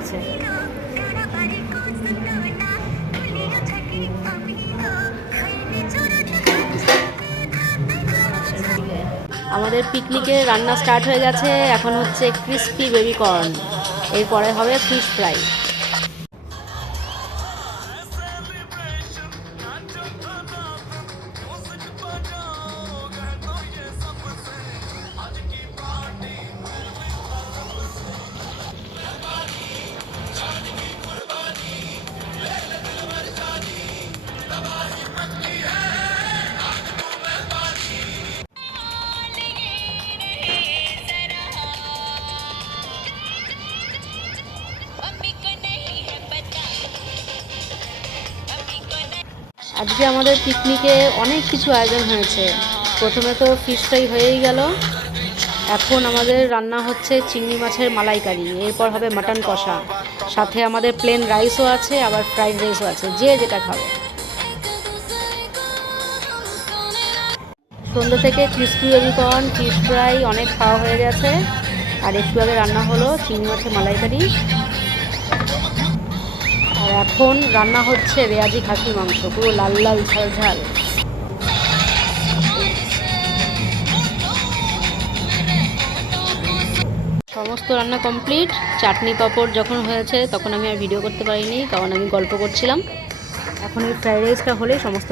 হয়েছে। আমাদের পিকনিকে রান্না স্টার্ট হয়ে গেছে। এখন হচ্ছে ক্রিস্পি বেবি কর্ন, এরপরে হবে ফিশ ফ্রাই। আজকে আমাদের পিকনিকে অনেক কিছু আয়োজন হয়েছে। প্রথমে তো ফিশ ফ্রাই হয়েই গেল, এখন আমাদের রান্না হচ্ছে চিংড়ি মাছের মালাইকারি, এরপর হবে মাটন কষা, সাথে আমাদের প্লেন রাইসও আছে, আবার ফ্রাইড রাইসও আছে, যে যেটা খাবে। সন্ধ্যা থেকে crispy baby corn, fish fry অনেক খাওয়া হয়ে গেছে। আর একটু আগে রান্না হলো চিংড়ি মাছের মালাইকারি। আর এখন রান্না হচ্ছে রেয়াজি খাসি মাংস, পুরো লাল লাল ঝাল ঝাল। সমস্ত রান্না কমপ্লিট। চাটনি পাঁপড় যখন হয়েছে তখন আমি আর ভিডিও করতে পারিনি, কারণ আমি গল্প করছিলাম। এখন এই ফ্রাইড রাইসটা হলেই সমস্ত